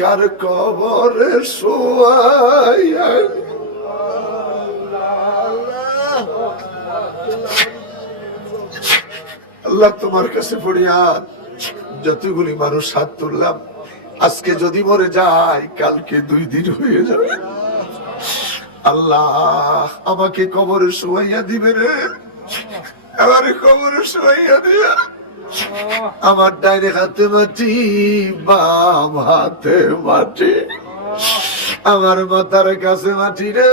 কার কবরে শোয়াইয়া আল্লাহ তোমার কাছে ফরিয়াদ, যতগুলি মানুষ হাত তুললাম, আজকে যদি মরে যায়, কালকে দুই দিন হয়ে যাবে। আল্লাহ আমাকে কবরে শোয়াইয়া দিবে রে। আমার কবরে শোয়াইয়া দিয়া। আমার ডাইনে হাতে মাটি, বাম হাতে মাটি। আমার মাথার কাছে মাটি রে,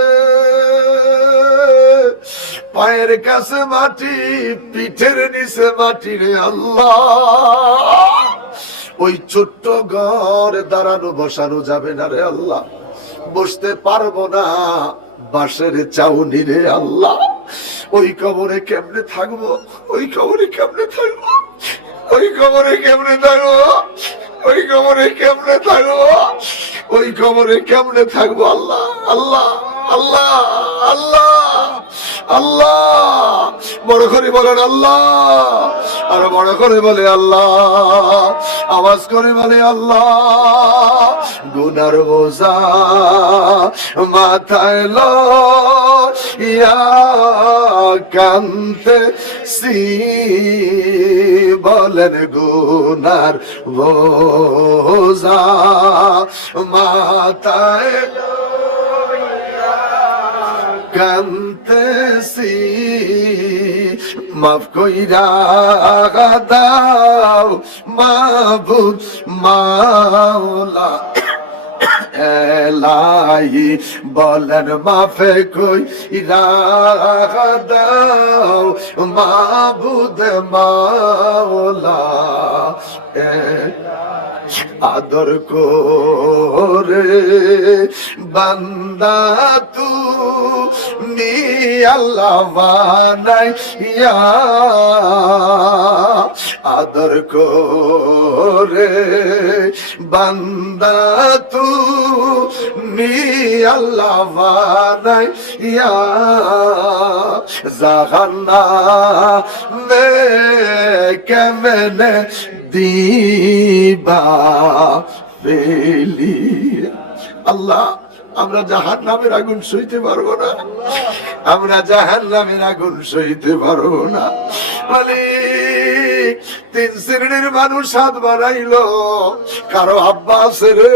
পায়ের কাছে মাটি, পিঠের নিচে মাটি রে আল্লাহ। ওই ছোট্ট ঘর দাঁড়ানো বসানো যাবে না রে আল্লাহ। বসতে পারব না বাঁশের চাউনি রে আল্লাহ। ওই কবরে কেমনে থাকব? ওই কবরে কেমনে থাকব? ওই কবরে কেমনে থাকব? ওই কবরে কেমনে থাকব? ওই কবরে কেমনে থাকব আল্লাহ? আল্লাহ? আল্লাহ? আল্লাহ? আল্লাহ। বড় করে বলেন আল্লাহ। আর বড় করে বলে আল্লাহ। আওয়াজ করে বলে আল্লাহ। গুনার বোঝা মাথায় লো। ইয়া কান্তে সি বলেন গুনার বোঝা মাথায় কান্তেছি মাফ কইরা দাও, মাবুদ মাওলা, এলাই বলেন মাফে কই দাও, মাবুদ মাওলা আদর করে বান্দা তু নি আল্লাহ বানাইয়া আদর করে, বান্দা তু নি আল্লাহ বানাইয়া জাহান্না মে কেমনে দিবা ফেলি আল্লাহ আমরা জাহান নামের আগুন সইতে পারব না। আমরা জাহান নামের আগুন সইতে পারব না। মালিক, তিন শ্রেণির মানুষ হাত বাড়াইলো। কারও আব্বাস রে,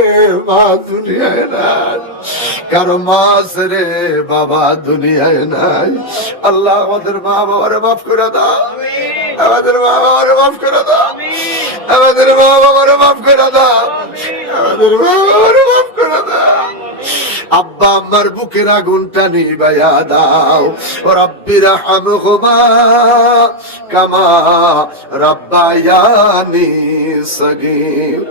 মা দুনিয়ায় নাই। কারও মাস রে, বাবা দুনিয়ায় নাই। আল্লাহ আমাদের মা বাবারে মাফ করে দাও। আমাদের মা বাবারে মাফ করে দাও। আমাদের মা বাবারে মাফ করে দাও। আমাদের মা বাবারে আব্বা আমার বুকের আগুনটা নিবাইয়া দাও। ও রব্বির হামহুমা কামা রাব্বায়ানি সগীর।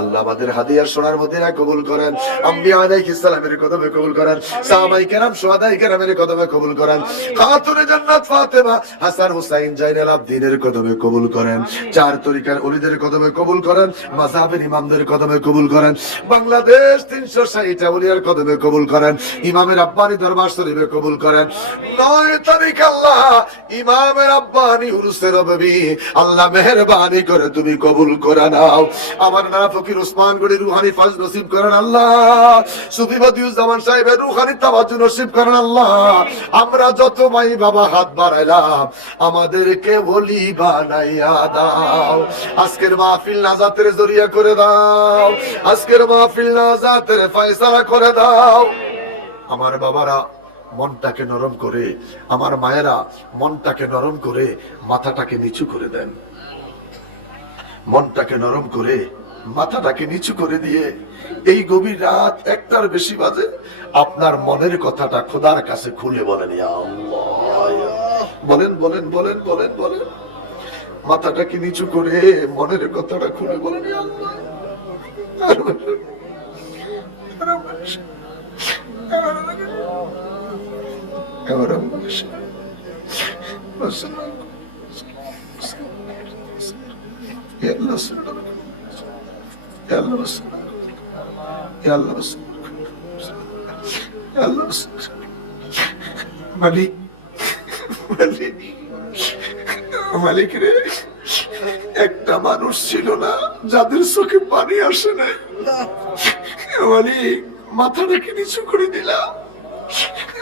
আল্লাহ আমাদের হাদিয়া সোনার মদিনা কবুল করেন। আম্বিয়া আলাইহিস সালামের কদমে কবুল করেন। সাহাবায়ে কেরাম সুহাদায়ে কেরামের কদমে কবুল করেন। খাতুনে জান্নাত ফাতেমা, হাসান হুসাইন, জাইনাল আবদিনের কদমে কবুল করেন। চার তরিকার ওলিদের কদমে কবুল করেন। মাযহাবের ইমামদের কদমে কবুল করেন। বাংলাদেশ 360 আউলিয়ার কদমে কবুল করেন। ইমামের আব্বানি দরবার শরীফে কবুল করেন। নয় তারিখ আল্লাহ, ইমামের আব্বানি উরুসের নবী আল্লাহ মেহেরবানি করে তুমি কবুল করে নাও। আমার নানা ফকির ওসমান গড়ি রুহানি ফাজ নসিব করেন আল্লাহ। সুফি বদিউজ্জামান সাহেবের রুহানি তাওয়াজু নসিব করেন আল্লাহ। আমরা যত ভাই বাবা হাত বাড়াইলাম, আমাদেরকে বলি বানাইয়া দাও। আজকের মাহফিল নাজাতের জরিয়া করে দাও। আজকের মাহফিল নাজাতের ফয়সালা করে দাও। আমার বাবারা মনটাকে নরম করে, আমার মায়েরা মনটাকে নরম করে, মাথাটাকে নিচু করে দেন। মনটাকে নরম করে মাথাটাকে নিচু করে দিয়ে এই গভীর রাত একটার বেশি বাজে আপনার মনের কথাটা খোদার কাছে খুলে বলেন ইয়া আল্লাহ, ইয়া আল্লাহ। বলেন বলেন বলেন বলেন বলেন মাথাটাকে নিচু করে মনের কথাটা খুলে বলেন ইয়া একটা মানুষ ছিল না যাদের চোখে পানি আসে নাই। মালিক, মাথাটাকে নিচু করে দিলাম।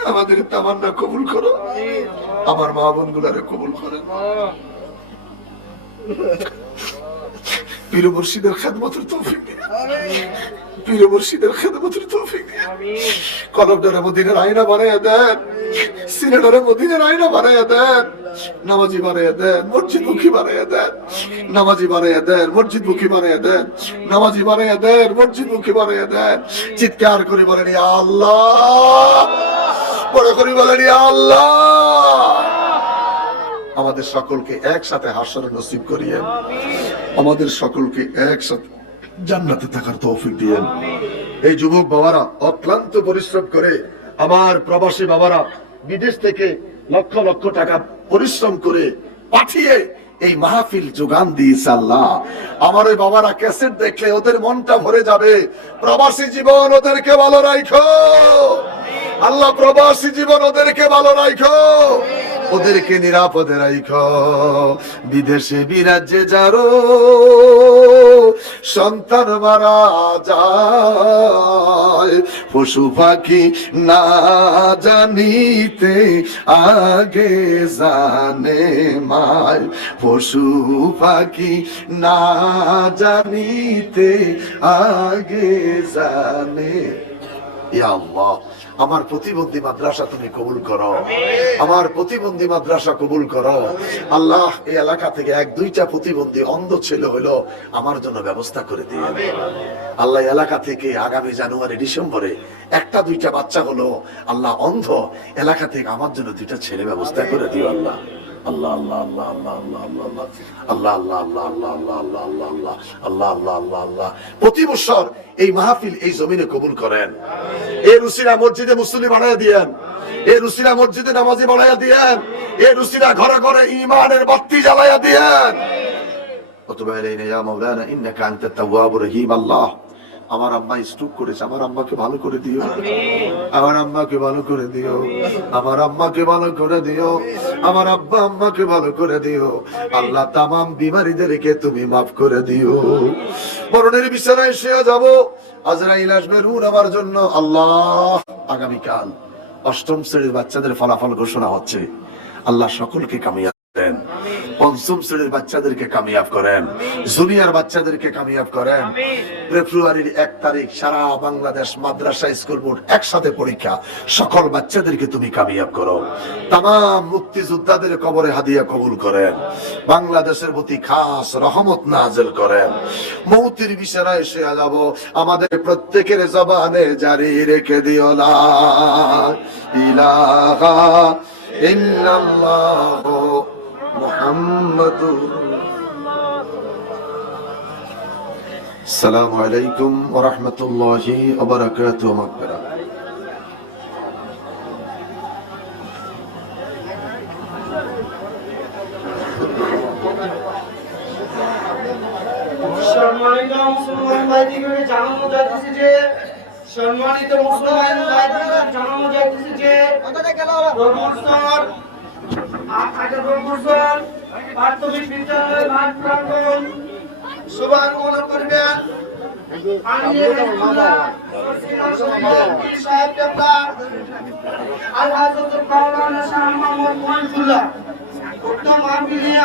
আমাদের তামান্না কবুল করো। আমার মা বোন গুলারে কবুল করো। পীর মুর্শিদের খেদমতের তৌফিক দিন। পীর মুর্শিদের খেদমতের তৌফিক দিন। কলমডারে মদিনের আয়না বানাইয়া দেন। সিলেটারে মদিনের আয়না বানাইয়া দেন। নামাজি বানাইয়া দেন মসজিদ মুখী বানাইয়া দেন। নামাজি বানাইয়া দেন মসজিদ মুখী বানাইয়া দেন। নামাজি বানাইয়া দেন মসজিদ মুখী বানাইয়া দেন। চিৎকার করে বলেন আল্লাহ! বড় করে বলেন আল্লাহ! আমাদের সকলকে একসাথে হাসর নসিব করিয়েন। আমাদের সকলকে একসাথে জান্নাতে থাকার তৌফিক দিয়েন। এই যুবক বাবারা, অক্লান্ত পরিশ্রম করে আমার প্রবাসী বাবারা, বিদেশ থেকে লক্ষ লক্ষ টাকা পরিশ্রম করে পাঠিয়ে এই মাহফিল যোগান দিয়েছে আল্লাহ। আমার ওই বাবারা ক্যাসেট দেখলে ওদের মনটা ভরে যাবে। প্রবাসী জীবন ওদেরকে ভালো রাখো আল্লাহ, প্রবাসী জীবন ওদেরকে ভালো রাখো ওদেরকে নিরাপদে রাইখ। বিদেশে, বিরাজ্যে যারো। সন্তান মারা যায়, পশু পাখি না জানিতে আগে জানে মায়। পশু পাখি না জানিতে আগে জানে। আল্লাহ। আমার প্রতিবন্ধী মাদ্রাসা তুমি কবুল করো। আমার প্রতিবন্ধী মাদ্রাসা কবুল করো। আল্লাহ, এই এলাকা থেকে এক, দুইটা প্রতিবন্ধী অন্ধ ছেলে হলো আমার জন্য ব্যবস্থা করে দিয়ে আল্লাহ এলাকা থেকে আগামী জানুয়ারি, ডিসেম্বরে একটা, দুইটা বাচ্চা হলো, আল্লাহ অন্ধ, এলাকা থেকে আমার জন্য দুইটা ছেলে ব্যবস্থা করে দিও আল্লাহ। আল্লাহ আল্লাহ আল্লাহ আল্লাহ আল্লাহ আল্লাহ আল্লাহ আল্লাহ আল্লাহ আল্লাহ আল্লাহ আল্লাহ আল্লাহ আল্লাহ আল্লাহ আল্লাহ আল্লাহ প্রতি বছর এই মাহফিল এই জমিনে কবুল করেন এই রুসিরা মসজিদে মুসলিম বানায় দিয়েন এই রুসিরা মসজিদে নামাজি বানায় দিয়েন এই রুসিরা ঘরে ঘরে ইমানের বাতি জ্বালায়া দিয়েন وتب علينا يا مولانا انك انت التواب الرحيم الله আমার আম্মা স্ট্রোক করেছে আমার আম্মাকে ভালো করে দিও। আমার আম্মাকে ভালো করে দিও। আমার আম্মাকে ভালো করে দিও। আমার আব্বা আম্মাকে ভালো করে দিও। আল্লাহ তামাম বিমারিদেরকে তুমি মাফ করে দিও। মরণের বিছানায় শুয়ে যাব। আজরাইল আসবে রুন আমার জন্য। আল্লাহ আগামীকাল অষ্টম শ্রেণির বাচ্চাদের ফলাফল ঘোষণা হচ্ছে। আল্লাহ সকলকে কামিয়াব দেন। পঞ্চম শ্রেণির বাচ্চাদেরকে কামিয়াব করেন। জুনিয়র বাচ্চাদেরকে কামিয়াব করেন। ফেব্রুয়ারির এক তারিখ সারা বাংলাদেশ মাদ্রাসা স্কুল বোর্ড একসাথে পরীক্ষা। সকল বাচ্চাদেরকে তুমি কামিয়াব করো। তাম মুক্তিযোদ্ধাদের কবরে হাদিয়া কবুল করেন। বাংলাদেশের প্রতি খাস রহমত নাজেল করেন। মৌতির বিছানায় এসে যাব। আমাদের প্রত্যেকের জবানে জারি রেখে দিও না ইলাহা ইল্লাল্লাহ। মুহাম্মাদুর السلام عليكم ورحمة الله وبركاته مغفرة সম্মানিত মুসলমান ভাইদিকে জানানো যাইতেছে যে সম্মানিত মুসলমান ভাইদিকে জানানো যাইতেছে যে প্রমোশন আগে প্রমোশন প্রাথমিক বিদ্যালয় মাঠ প্রাঙ্গণ শুভারম্ভ করবেন?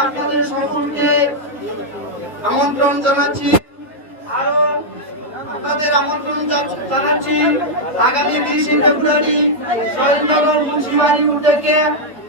আপনাদের সকলকে আমন্ত্রণ জানাচ্ছি। আরও আপনাদের আমন্ত্রণ জানাচ্ছি। আগামী বিশে ফেব্রুয়ারি শহীদ নগর মুন্সিবাড়ি উদ্যোগে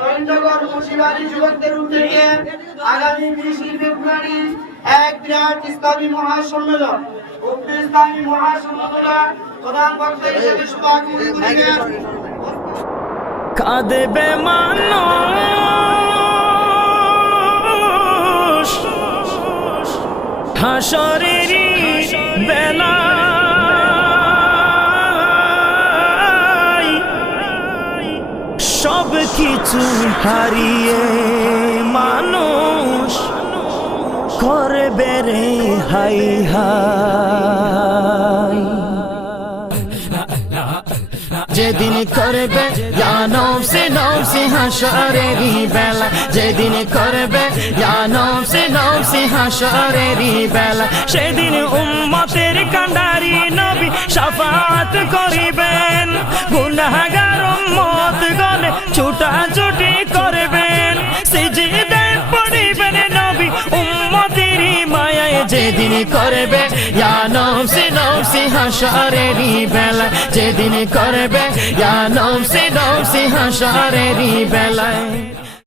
সৈন্যগর মুন্সিবাড়ি যুবকদের উদ্যোগে আগামী বিশে ফেব্রুয়ারি এক বিরাট ইসলামী মহাসম্মেলন। ইসলামী প্রধান বক্তা হিসেবে কাঁদবে মানুষ বেলা। সব কিছু হারিয়ে মানুষ করবে রে, হাই হাই। যেদিন করবে নফসে নফসে হাসরেরই বেলা। যেদিন করবে নফসে নফসে হাসরেরই বেলা। সেদিন উম্মতের কান্ডারি নবী সাফাত করিবেন। গুনাহগার করবে? ইয়া নফসে নফসে হাসরেরই বেলা যেদিন করবে ইয়া নফসে নফসে হাসরেরই বেলায়